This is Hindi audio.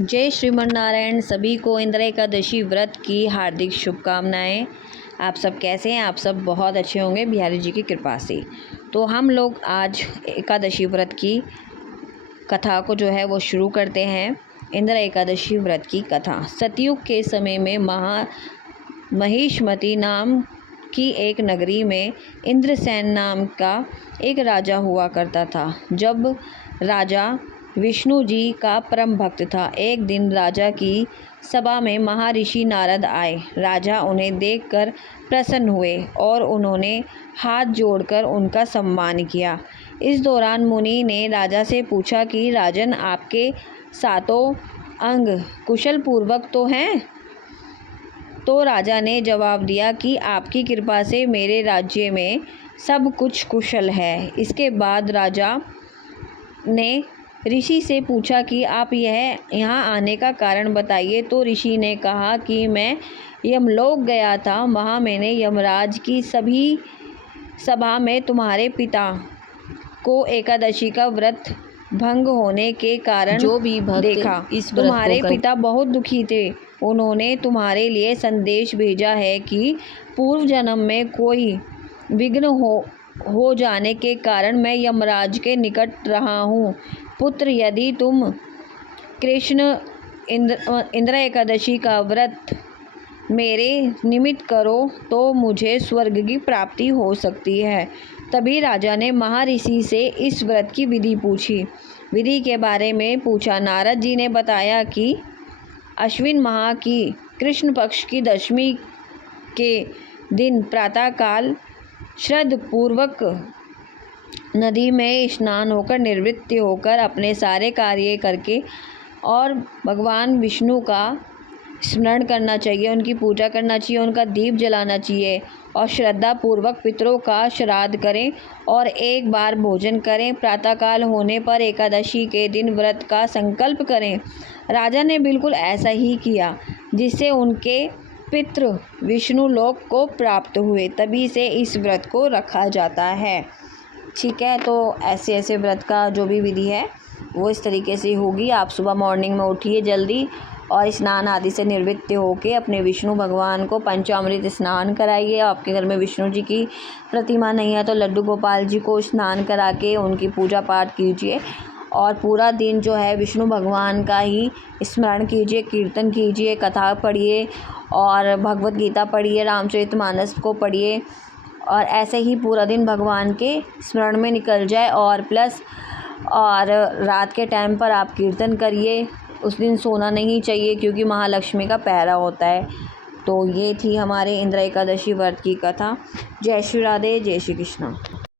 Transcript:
जय श्रीमन नारायण। सभी को इंद्र एकादशी व्रत की हार्दिक शुभकामनाएं। आप सब कैसे हैं? आप सब बहुत अच्छे होंगे बिहारी जी की कृपा से। तो हम लोग आज एकादशी व्रत की कथा को जो है वो शुरू करते हैं। इंद्र एकादशी व्रत की कथा। सतयुग के समय में महिष्मती नाम की एक नगरी में इंद्रसेन नाम का एक राजा हुआ करता था। जब राजा विष्णु जी का परम भक्त था। एक दिन राजा की सभा में महर्षि नारद आए। राजा उन्हें देखकर प्रसन्न हुए और उन्होंने हाथ जोड़कर उनका सम्मान किया। इस दौरान मुनि ने राजा से पूछा कि राजन, आपके सातों अंग कुशल पूर्वक तो हैं? तो राजा ने जवाब दिया कि आपकी कृपा से मेरे राज्य में सब कुछ कुशल है। इसके बाद राजा ने ऋषि से पूछा कि आप यहाँ आने का कारण बताइए। तो ऋषि ने कहा कि मैं यमलोक गया था। वहाँ मैंने यमराज की सभी सभा में तुम्हारे पिता को एकादशी का व्रत भंग होने के कारण जो भी भक्त देखा। इस व्रत तुम्हारे को पिता बहुत दुखी थे। उन्होंने तुम्हारे लिए संदेश भेजा है कि पूर्व जन्म में कोई विघ्न हो जाने के कारण मैं यमराज के निकट रहा हूँ। पुत्र, यदि तुम कृष्ण इंद्र एकादशी का व्रत मेरे निमित्त करो तो मुझे स्वर्ग की प्राप्ति हो सकती है। तभी राजा ने महर्षि से इस व्रत की विधि पूछी। विधि के बारे में पूछा। नारद जी ने बताया कि अश्विन माह की कृष्ण पक्ष की दशमी के दिन प्रातःकाल श्रद्धापूर्वक नदी में स्नान होकर निवृत्त होकर अपने सारे कार्य करके और भगवान विष्णु का स्मरण करना चाहिए, उनकी पूजा करना चाहिए, उनका दीप जलाना चाहिए और श्रद्धा पूर्वक पितरों का श्राद्ध करें और एक बार भोजन करें। प्रातःकाल होने पर एकादशी के दिन व्रत का संकल्प करें। राजा ने बिल्कुल ऐसा ही किया, जिससे उनके पितृ विष्णु लोक को प्राप्त हुए। तभी से इस व्रत को रखा जाता है। ठीक है, तो ऐसे व्रत का जो भी विधि है वो इस तरीके से होगी। आप सुबह मॉर्निंग में उठिए जल्दी और स्नान आदि से निवृत्त होके अपने विष्णु भगवान को पंचामृत स्नान कराइए। आपके घर में विष्णु जी की प्रतिमा नहीं है तो लड्डू गोपाल जी को स्नान करा के उनकी पूजा पाठ कीजिए और पूरा दिन जो है विष्णु भगवान का ही स्मरण कीजिए, कीर्तन कीजिए, कथा पढ़िए और भगवत गीता पढ़िए, रामचरितमानस को पढ़िए और ऐसे ही पूरा दिन भगवान के स्मरण में निकल जाए। और रात के टाइम पर आप कीर्तन करिए। उस दिन सोना नहीं चाहिए क्योंकि महालक्ष्मी का पहरा होता है। तो ये थी हमारे इंद्र एकादशी व्रत की कथा। जय श्री राधे, जय श्री कृष्ण।